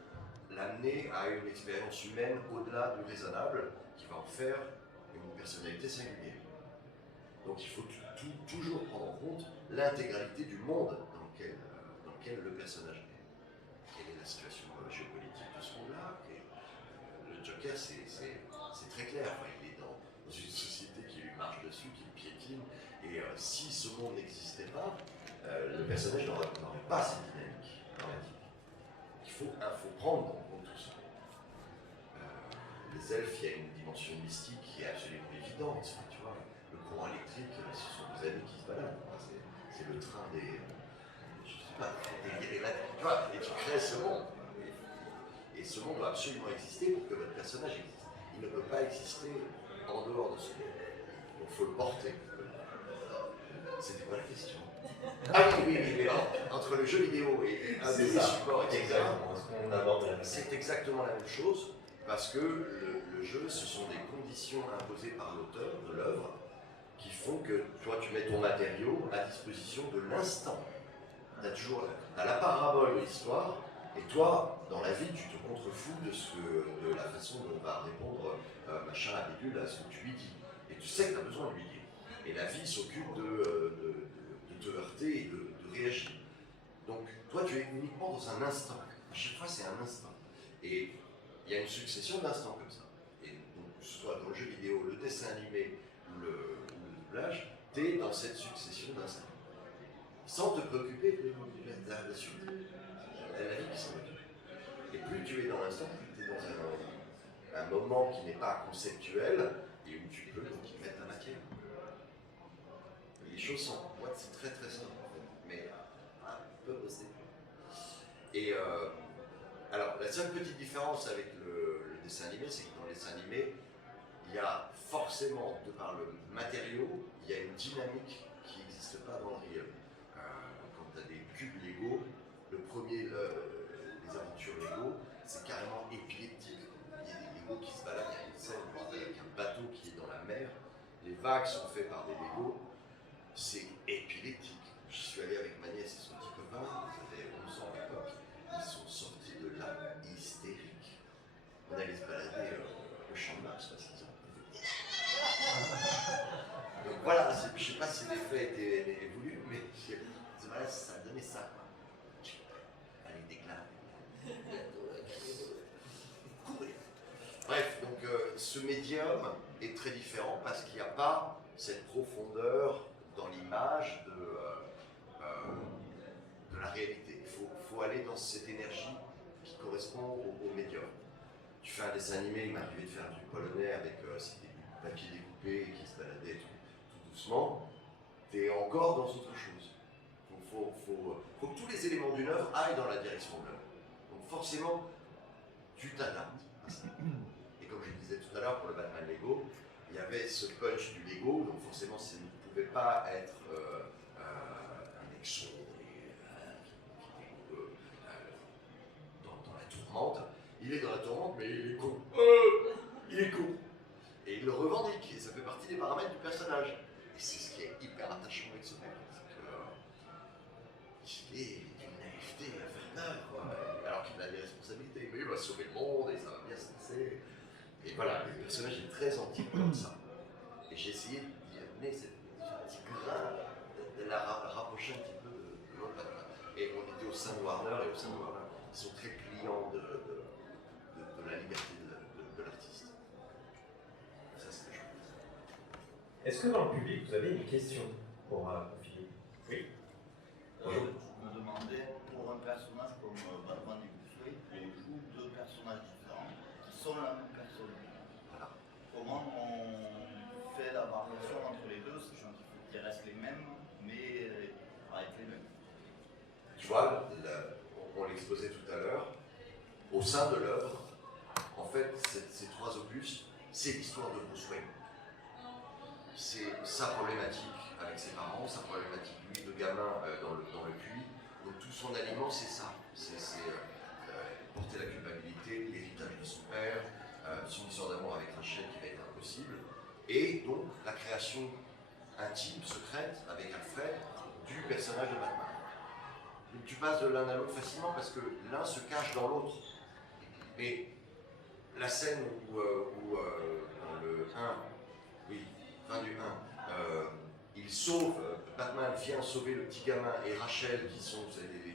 l'amener à une expérience humaine au-delà du raisonnable, qui va en faire une personnalité singulière. Donc il faut toujours prendre en compte l'intégralité du monde dans lequel le personnage est. Quelle est la situation géopolitique de ce monde-là? Le Joker, c'est très clair. Enfin, il est dans une société qui lui marche dessus, qui le piétine. Et si ce monde n'existait pas, le personnage n'aurait pas cette dynamique dramatique. Il faut prendre en compte tout ça. Les elfes, il y a une dimension mystique qui est absolument évidente. Tu vois, le courant électrique, ce sont des amis qui se baladent. C'est le train des... je sais pas, tu vois, et tu crées ce monde. Et ce monde doit absolument exister pour que votre personnage existe. Il ne peut pas exister en dehors de ce monde. Donc il faut le porter. C'était quoi la question? Ah oui, mais entre le jeu vidéo et un des supports, etc. C'est exactement la même chose, parce que le jeu, ce sont des conditions imposées par l'auteur de l'œuvre qui font que toi, tu mets ton matériau à disposition de l'instant. Tu as la parabole de l'histoire, et toi, dans la vie, tu te contrefous de la façon dont va répondre machin à bidule à ce que tu lui dis. Et tu sais que tu as besoin de lui dire. Et la vie s'occupe de te heurter et de réagir. Donc, toi, tu es uniquement dans un instant. À chaque fois, c'est un instant. Et il y a une succession d'instants comme ça. Et donc, que ce soit dans le jeu vidéo, le dessin animé ou le doublage, tu es dans cette succession d'instants. Sans te préoccuper de la suite. La vie qui s'en occupe. Et plus tu es dans l'instant, plus tu es dans un moment qui n'est pas conceptuel et où tu peux donc y mettre la matière. Les choses sont, ouais, c'est très très simple en fait, mais un peu bosser. Et alors, la seule petite différence avec le dessin animé, c'est que dans le dessin animé, il y a forcément, de par le matériau, il y a une dynamique qui n'existe pas dans le réel. Quand tu as des cubes Lego, le premier, les aventures Lego, c'est carrément épileptique. Il y a des Lego qui se baladent, il y a une scène avec un bateau qui est dans la mer, les vagues sont faites par des Lego, c'est épileptique. Je suis allé avec ma nièce et son petit copain, ils avaient 11 ans à l'époque, ils sont sortis de là hystériques. On allait se balader au champ de Mars parce qu'ils ont donc voilà, je ne sais pas si l'effet était voulu, mais voilà, ça a donné ça. Avec des glaces. Bref, donc ce médium est très différent parce qu'il n'y a pas cette profondeur dans l'image de la réalité. Il faut aller dans cette énergie qui correspond au médium. Tu fais un dessin animé, il m'arrivait de faire du polonais avec des papiers découpés qui se baladaient tout doucement. Tu es encore dans autre chose. Donc faut que tous les éléments d'une œuvre aillent dans la direction de l'œuvre. Donc forcément, tu t'adaptes à ça. Et comme je disais tout à l'heure pour le Batman Lego, il y avait ce punch du Lego, donc forcément ça ne pouvait pas être un exo dans la tourmente. Il est dans la tourmente, mais il est con. Il est con. Et il le revendique, et ça fait partie des paramètres du personnage. Et c'est ce qui est hyper attachant avec ce mec. C'est qu'il est d'une naïveté infernale, quoi. Alors qu'il a des responsabilités. Mais il va sauver le monde, et ça va bien se passer. Et voilà, le personnage est très antique comme ça. Et j'ai essayé d'y amener ce petit grain, de la rapprocher un petit peu de l'autre Batman. Et on était au sein de Warner, et au sein de Warner, ils sont très clients de la liberté de l'artiste. Ça, c'est chouette. Est-ce que dans le public, vous avez une question pour Philippe? Oui. Bonjour. Je me demandais, pour un personnage comme Batman et Bruce Wayne, on joue deux personnages différents qui sont la même personne. Voilà. Comment on fait la variation entre les deux, sachant qu'ils restent les mêmes, mais pas être les mêmes? Tu vois, on l'exposait tout à l'heure, au sein de l'œuvre, en fait, ces trois opus, c'est l'histoire de Bruce Wayne. C'est sa problématique avec ses parents, sa problématique, lui, de gamin dans le puits. Donc tout son aliment, c'est ça. C'est porter la culpabilité, l'héritage de son père, son histoire d'amour avec Rachel qui va être impossible. Et donc la création intime, secrète, avec Alfred, du personnage de Batman. Donc tu passes de l'un à l'autre facilement parce que l'un se cache dans l'autre. Mais la scène où dans le 1, oui, fin du 1, il sauve, Batman vient sauver le petit gamin et Rachel, qui sont, vous savez, les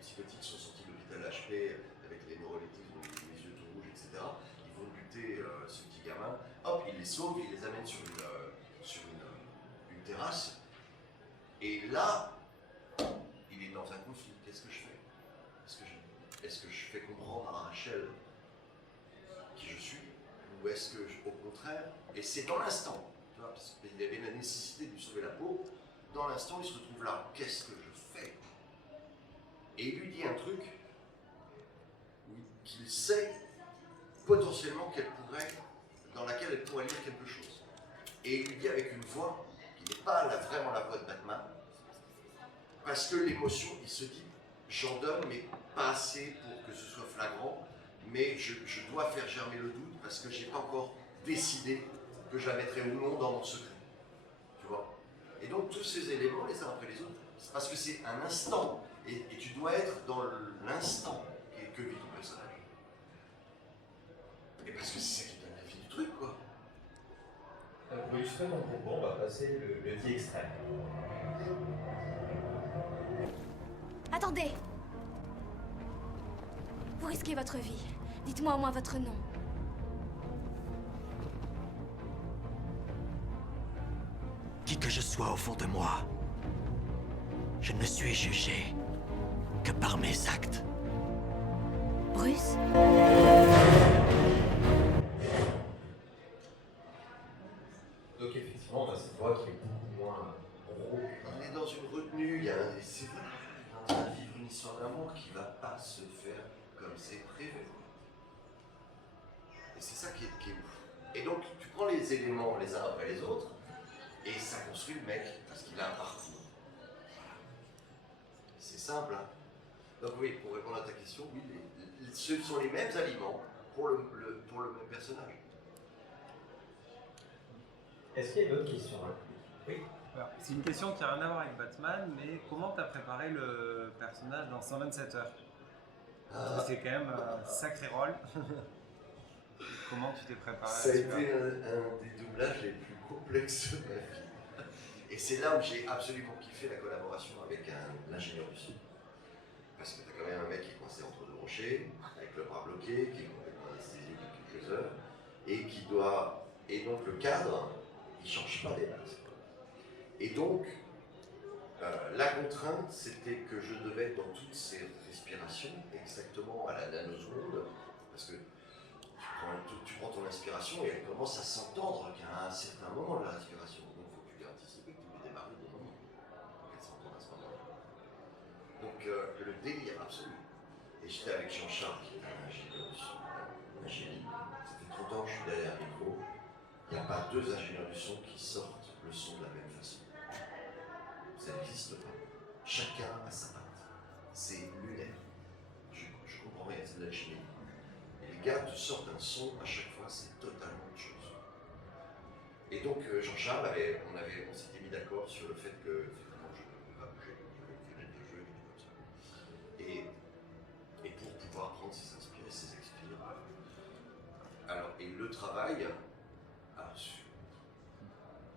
psychotiques sont sortis de l'hôpital HP avec les neuroleptiques, donc les yeux tout rouges, etc. Ils vont buter ce petit gamin, hop, il les sauve, il les amène sur une terrasse, et là, il est dans un conflit. Qu'est-ce que je fais? Est-ce que je fais comprendre à Rachel qui je suis? Ou est-ce que, au contraire, et c'est dans l'instant, tu vois, parce qu'il avait la nécessité de lui sauver la peau, dans l'instant, il se retrouve là. Qu'est-ce que je fais? Et il lui dit un truc qu'il sait potentiellement dans laquelle elle pourrait lire quelque chose. Et il lui dit avec une voix qui n'est pas vraiment la voix de Batman, parce que l'émotion, il se dit, j'en donne, mais pas assez pour que ce soit flagrant, mais je dois faire germer le doute parce que j'ai pas encore décidé que je la mettrai ou non dans mon secret. Tu vois? Et donc tous ces éléments, les uns après les autres, c'est parce que c'est un instant, et tu dois être dans l'instant que vit ton personnage. Et parce que c'est ça qui donne la vie du truc, quoi. Pour illustrer mon propos, on va passer le dit extrait. Attendez! Vous risquez votre vie. Dites-moi au moins votre nom. Qui que je sois au fond de moi, je ne suis jugé que par mes actes. Bruce? Donc effectivement, on a cette voix qui est beaucoup moins rauque. On est dans une retenue, il y a un, c'est voilà, il est en train de vivre une histoire d'amour qui va pas se faire comme c'est prévu. Et c'est ça qui est ouf. Et donc, tu prends les éléments les uns après les autres, et ça construit le mec, parce qu'il a un parcours. C'est simple, hein. Donc oui, pour répondre à ta question, oui, ce sont les mêmes aliments pour le même personnage. Est-ce qu'il y a une autre question là? Oui. Alors, c'est une question qui n'a rien à voir avec Batman, mais comment tu as préparé le personnage dans 127 heures? Parce que c'est quand même un sacré rôle. Comment tu t'es préparé Ça a à ce été faire un des doublages les plus complexes de ma vie. Et c'est là où j'ai absolument kiffé la collaboration avec l'ingénieur du son. Parce que t'as quand même un mec qui est coincé entre deux rochers, avec le bras bloqué, qui est complètement anesthésié depuis quelques heures, et qui doit. Et donc le cadre, il change pas des bases. Et donc, la contrainte, c'était que je devais être dans toutes ces respirations, exactement à la nanoseconde, parce que tu prends ton inspiration et elle commence à s'entendre qu'à un certain moment de la respiration. Donc il faut que tu l'anticipes, que tu les démarrer au moment pour qu'elle s'entende à ce moment-là. Donc le délire absolu. Et j'étais avec Jean-Charles, qui est un ingénieur du son, un génie. Ça fait 30 ans que je suis derrière un micro. Il n'y a pas deux ingénieurs du son qui sortent le son de la même façon. Ça n'existe pas. Chacun a sa patte. C'est lunaire. Je comprends rien, c'est de la chimie. Et les gars te sortent un son à chaque fois, c'est totalement autre chose. Et donc Jean-Charles, on s'était mis d'accord sur le fait que effectivement, je ne peux pas bouger, je vais faire des jeux et tout comme ça. Et pour pouvoir prendre ses inspirés, ses expires. Alors, et le travail, alors,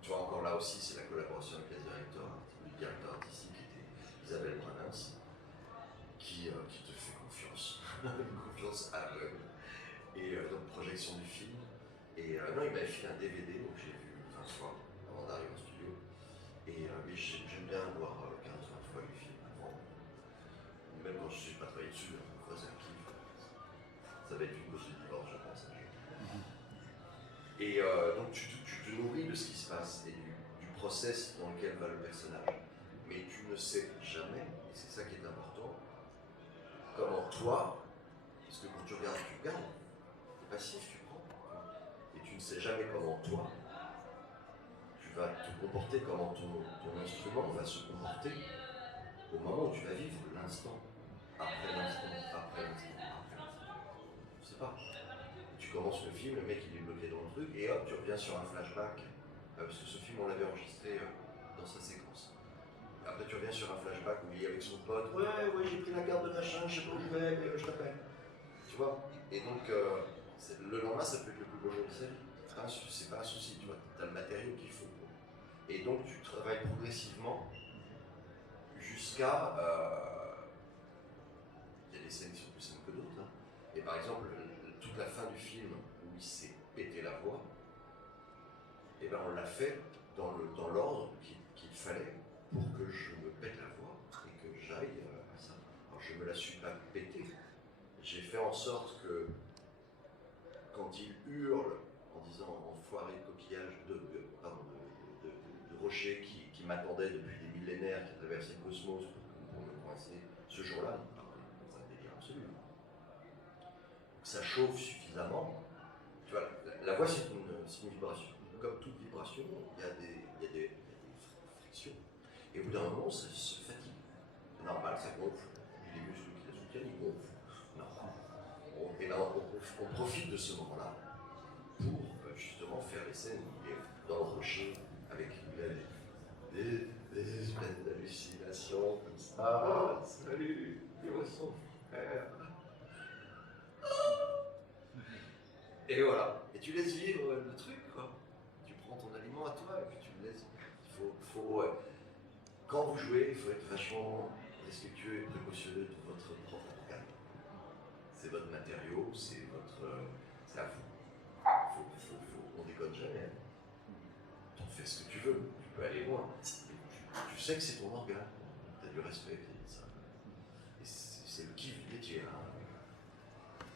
tu vois, encore là aussi, c'est la collaboration avec le directeur artistique qui était Isabelle Branins, qui te fait confiance, une confiance aveugle. Et donc, projection du film. Et non, il m'avait fait un DVD, donc j'ai vu 20 fois avant d'arriver au studio. Et mais j'aime bien voir 15-20 fois le film avant. Même quand je ne suis pas travaillé dessus, parfois c'est un kiff. Ça va être une cause de divorce, je pense. Et donc tu te nourris de ce qui se passe et du process dans lequel va le personnage. Mais tu ne sais jamais, et c'est ça qui est important, comment toi, parce que quand tu regardes, tu regardes, t'es passif, tu prends. Et tu ne sais jamais comment toi, tu vas te comporter, comment ton instrument va se comporter au moment où tu vas vivre l'instant, après l'instant, après l'instant, après l'instant. Je sais pas. Tu commences le film, le mec il est bloqué dans le truc, et hop, tu reviens sur un flashback, parce que ce film on l'avait enregistré dans sa séquence. Après tu reviens sur un flashback où il est avec son pote, ouais j'ai pris la carte de machin, je sais pas où je vais, mais je t'appelle. Tu vois. Et donc le lendemain ça peut être le plus beau jour de sa vie. C'est pas un souci, tu vois, t'as le matériau qu'il faut pour. Et donc tu travailles progressivement jusqu'à. Il y a des scènes qui sont plus simples que d'autres. Hein. Et par exemple, toute la fin du film où il s'est pété la voix, et ben on l'a fait dans l'ordre qu'il fallait pour que je me pète la voix et que j'aille à ça. Alors je me la suis pas pétée. J'ai fait en sorte que quand il hurle en disant enfoiré de coquillage, de rochers qui m'attendaient depuis des millénaires, qui traversaient le cosmos pour me coincer, ce jour-là, c'est un délire absolu. Ça chauffe suffisamment. Tu vois, la voix c'est une vibration. Comme toute vibration, il y a des frictions. Et au bout d'un moment, ça se fatigue. C'est normal, ça gonfle. Puis les muscles qui la soutiennent, ils gonflent. Normal. Et là, on profite de ce moment-là pour justement faire les scènes où il est dans le rocher avec des espèces d'hallucinations comme ça. Ah, salut, il voit son frère. Et voilà. Et tu laisses vivre le truc, quoi. Tu prends ton aliment à toi et puis tu le laisses. Quand vous jouez, il faut être vachement respectueux et précautionneux de votre propre organe. c'est votre matériau, c'est à vous. On déconne jamais. Tu fais ce que tu veux, tu peux aller loin. Tu sais que c'est ton organe, tu as du respect vis-à-vis de ça. Et c'est le kiff du métier. Hein.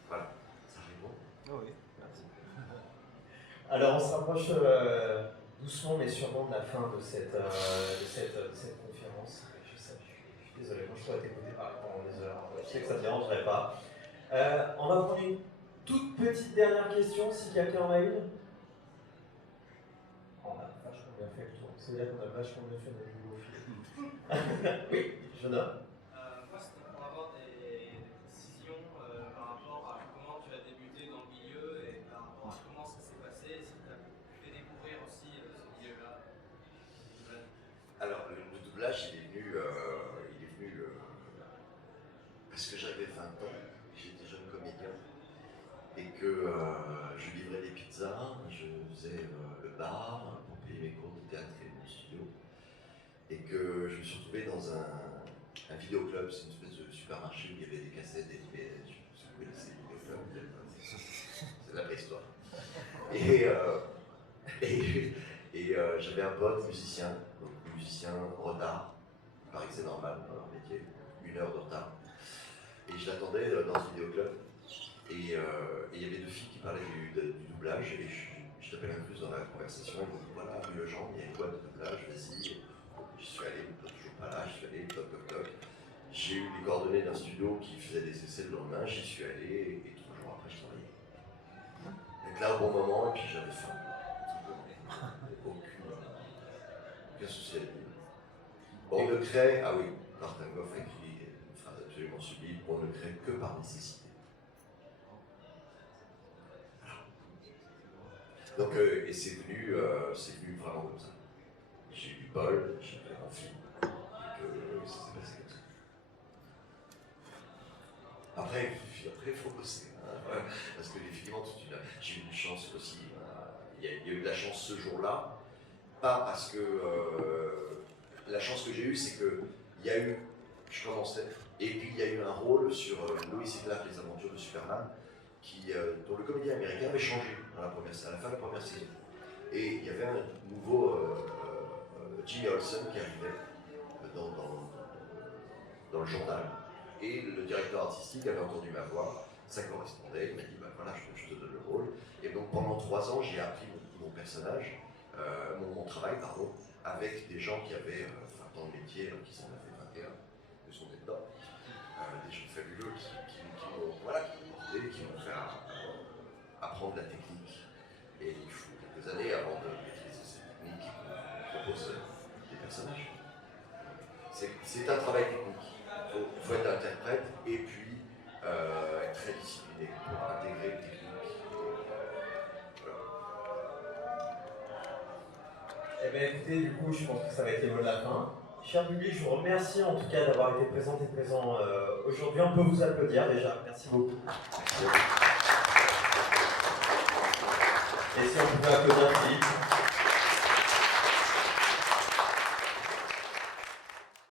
Voilà, ça répond. Oh oui, merci. Alors on se rapproche doucement mais sûrement de la fin de cette conférence. Je suis désolé, moi je pourrais t'écouter parler pendant des heures, je sais que ça ne te dérangerait pas. On va prendre une toute petite dernière question, si quelqu'un en a une. On a vachement bien fait le tour, c'est-à-dire qu'on a vachement bien fait notre nouveau film. Oui, Jonah. Moi, c'était pour avoir des précisions par rapport à comment tu as débuté dans le milieu et par rapport à comment ça s'est passé, si tu as fait découvrir aussi ce milieu-là. Alors, le doublage, il est venu parce que j'avais 20 ans, j'étais jeune comédien, et que je livrais des pizzas, je faisais le bar pour payer mes cours de théâtre et mon studio, et que je me suis retrouvé dans un vidéoclub, c'est une espèce de supermarché où il y avait des cassettes, des DVD, je sais pas si vous connaissez les vidéoclubs, c'est de la préhistoire. Et j'avais un pote musicien, donc musicien en retard, il paraît que c'est normal dans leur métier, 1 heure de retard. Et je l'attendais dans ce vidéoclub, et il y avait 2 filles qui parlaient du doublage, et je t'appelle un plus dans la conversation, ils m'ont dit voilà, le genre, il y a une boîte de doublage, vas-y. Je suis allé, toujours pas là, je suis allé, toc toc toc. J'ai eu les coordonnées d'un studio qui faisait des essais le lendemain, j'y suis allé, et 3 jours après, je travaillais. Donc là, au bon moment, et puis j'avais faim. Aucun souci à la vie. On ne crée, ah oui, Martin Goff a écrit une phrase absolument sublime, on ne crée que par nécessité. Voilà. Donc, et c'est venu vraiment comme ça. J'ai eu du bol, j'ai fait mon film, et que ça s'est passé comme ça. Après, il faut bosser, hein, parce que effectivement, j'ai eu une chance aussi. Il y a eu de la chance ce jour-là, pas parce que la chance que j'ai eue, c'est que je commençais, et puis il y a eu un rôle sur Lois et Clark, les aventures de Superman, dont le comédien américain avait changé à la fin de la première saison. Et il y avait un nouveau Jimmy Olsen qui arrivait dans le journal, et le directeur artistique avait entendu ma voix, ça correspondait, il m'a dit bah voilà, je te donne le rôle. Et donc pendant 3 ans, j'ai appris mon personnage, mon travail, pardon, avec des gens qui avaient 20 ans de métier, qui s'en avaient 21, qui sont dedans, des gens fabuleux qui m'ont porté, qui m'ont fait apprendre la technique. Et il faut quelques années avant de maîtriser cette technique qu'on propose des personnages. C'est un travail technique. Il faut être interprète et puis être très discipliné pour intégrer une technique. Eh bien écoutez, du coup, je pense que ça va être les mots de la fin. Cher public, je vous remercie en tout cas d'avoir été présent aujourd'hui. On peut vous applaudir déjà. Merci beaucoup. Et si on pouvait applaudir Philippe.